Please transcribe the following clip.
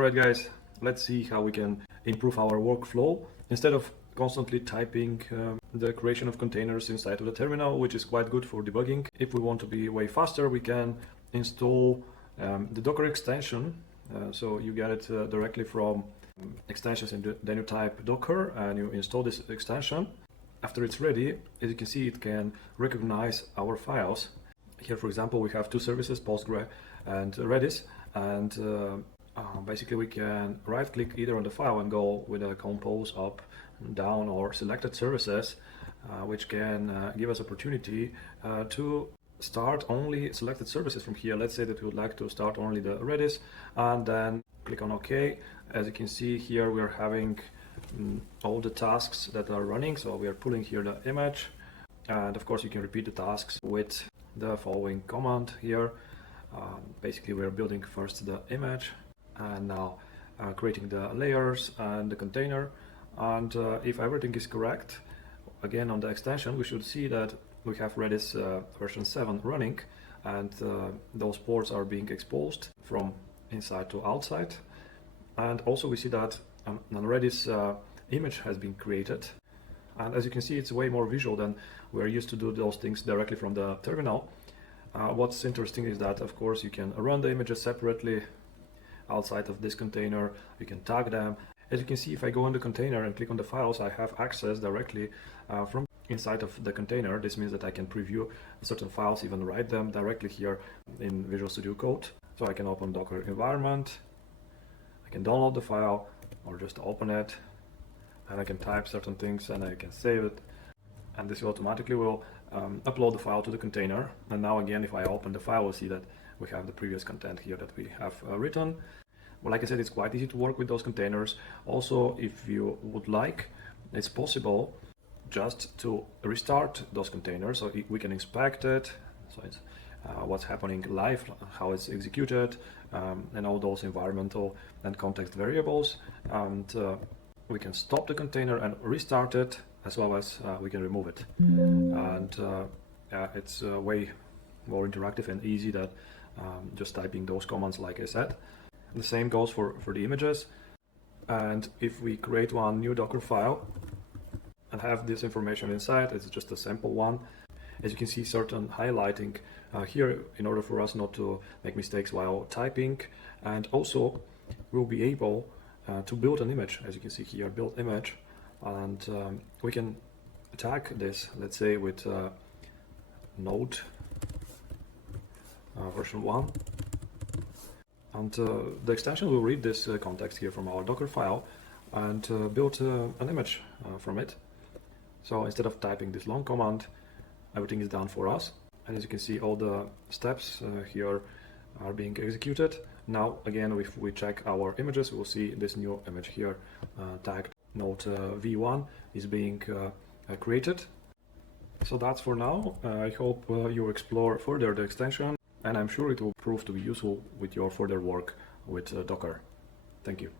Alright guys, let's see how we can improve our workflow. Instead of constantly typing the creation of containers inside of the terminal, which is quite good for debugging, if we want to be way faster, we can install the Docker extension. So you get it directly from extensions, and then you type Docker and you install this extension. After it's ready, as you can see, it can recognize our files. Here, for example, we have two services, Postgre and Redis, and basically we can right click either on the file and go with a compose up, down, or selected services, which can give us opportunity to start only selected services from here. Let's say that we would like to start only the Redis, and then click on OK. As you can see here, we are having all the tasks that are running. So we are pulling here the image, and of course you can repeat the tasks with the following command here. Basically we are building first the image, and now creating the layers and the container. And if everything is correct, again on the extension we should see that we have Redis version 7 running, and those ports are being exposed from inside to outside. And also we see that an Redis image has been created, and as you can see, it's way more visual than we're used to do those things directly from the terminal. What's interesting is that of course you can run the images separately outside of this container. You can tag them. As you can see, if I go on the container and click on the files, I have access directly from inside of the container. This means that I can preview certain files, even write them directly here in Visual Studio Code. So I can open Docker environment, I can download the file or just open it, and I can type certain things and I can save it, and this automatically will upload the file to the container. And now again, if I open the file, we'll see that we have the previous content here that we have written. Well, like I said, it's quite easy to work with those containers. Also, if you would like, it's possible just to restart those containers, so we can inspect it. So it's what's happening live, how it's executed, and all those environmental and context variables. And we can stop the container and restart it, as well as we can remove it. And it's way more interactive and easy than just typing those commands, like I said. The same goes for the images. And if we create one new Docker file and have this information inside, it's just a sample one. As you can see, certain highlighting here in order for us not to make mistakes while typing. And also we'll be able to build an image. As you can see here, build image, and we can tag this, let's say with Node version 1. And the extension will read this context here from our Docker file and build an image from it. So instead of typing this long command, everything is done for us. And as you can see, all the steps here are being executed. Now again, if we check our images, we'll see this new image here tagged Node v1 is being created. So that's for now. I hope you explore further the extension, and I'm sure it will prove to be useful with your further work with Docker. Thank you.